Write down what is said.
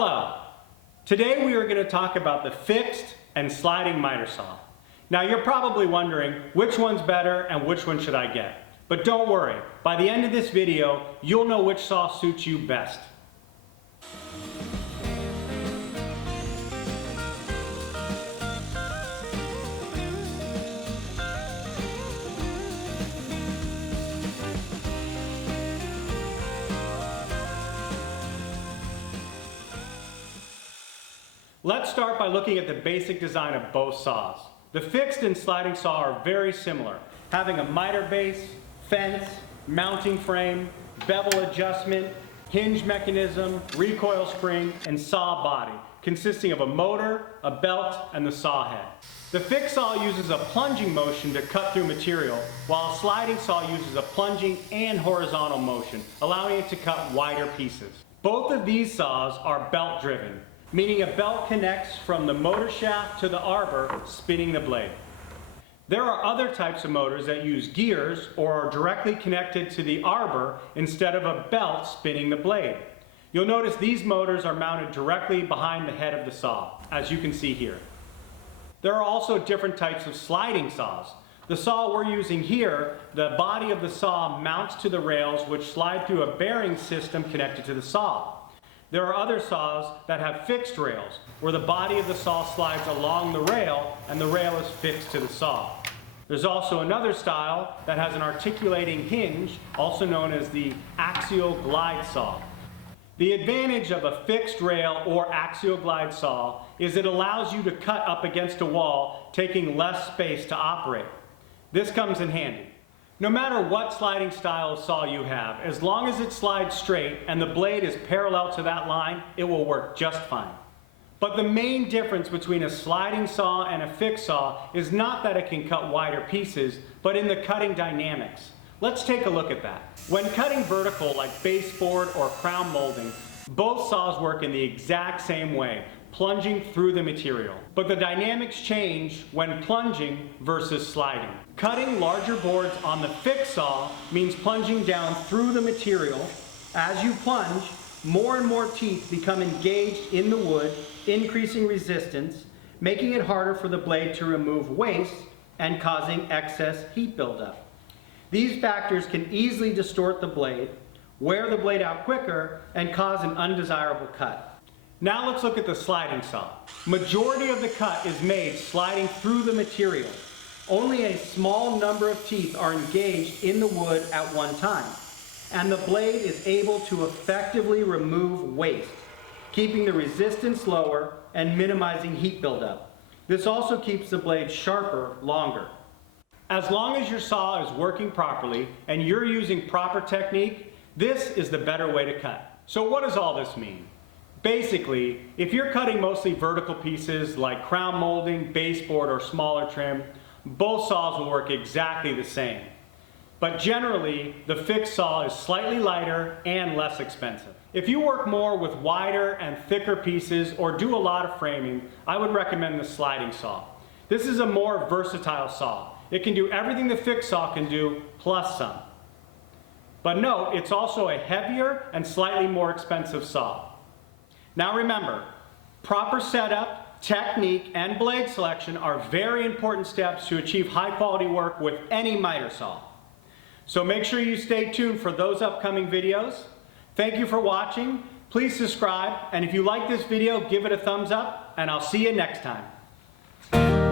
Hello. Today we are going to talk about the fixed and sliding miter saw. Now you're probably wondering which one's better and which one should I get. But don't worry, by the end of this video you'll know which saw suits you best. Let's start by looking at the basic design of both saws. The fixed and sliding saw are very similar, having a miter base, fence, mounting frame, bevel adjustment, hinge mechanism, recoil spring, and saw body, consisting of a motor, a belt, and the saw head. The fixed saw uses a plunging motion to cut through material, while a sliding saw uses a plunging and horizontal motion, allowing it to cut wider pieces. Both of these saws are belt driven, meaning a belt connects from the motor shaft to the arbor, spinning the blade. There are other types of motors that use gears or are directly connected to the arbor instead of a belt spinning the blade. You'll notice these motors are mounted directly behind the head of the saw, as you can see here. There are also different types of sliding saws. The saw we're using here, the body of the saw mounts to the rails which slide through a bearing system connected to the saw. There are other saws that have fixed rails, where the body of the saw slides along the rail and the rail is fixed to the saw. There's also another style that has an articulating hinge, also known as the axial glide saw. The advantage of a fixed rail or axial glide saw is it allows you to cut up against a wall, taking less space to operate. This comes in handy. No matter what sliding style of saw you have, as long as it slides straight and the blade is parallel to that line, it will work just fine. But the main difference between a sliding saw and a fixed saw is not that it can cut wider pieces, but in the cutting dynamics. Let's take a look at that. When cutting vertical like baseboard or crown molding, both saws work in the exact same way, plunging through the material. But the dynamics change when plunging versus sliding. Cutting larger boards on the fixed saw means plunging down through the material. As you plunge, more and more teeth become engaged in the wood, increasing resistance, making it harder for the blade to remove waste and causing excess heat buildup. These factors can easily distort the blade, wear the blade out quicker, and cause an undesirable cut. Now let's look at the sliding saw. Majority of the cut is made sliding through the material. Only a small number of teeth are engaged in the wood at one time, and the blade is able to effectively remove waste, keeping the resistance lower and minimizing heat buildup. This also keeps the blade sharper longer. As long as your saw is working properly and you're using proper technique, this is the better way to cut. So what does all this mean? Basically, if you're cutting mostly vertical pieces like crown molding, baseboard, or smaller trim, both saws will work exactly the same. But generally, the fixed saw is slightly lighter and less expensive. If you work more with wider and thicker pieces or do a lot of framing, I would recommend the sliding saw. This is a more versatile saw. It can do everything the fixed saw can do, plus some. But note, it's also a heavier and slightly more expensive saw. Now remember, proper setup, technique, and blade selection are very important steps to achieve high quality work with any miter saw. So make sure you stay tuned for those upcoming videos. Thank you for watching. Please subscribe, and if you like this video, give it a thumbs up, and I'll see you next time.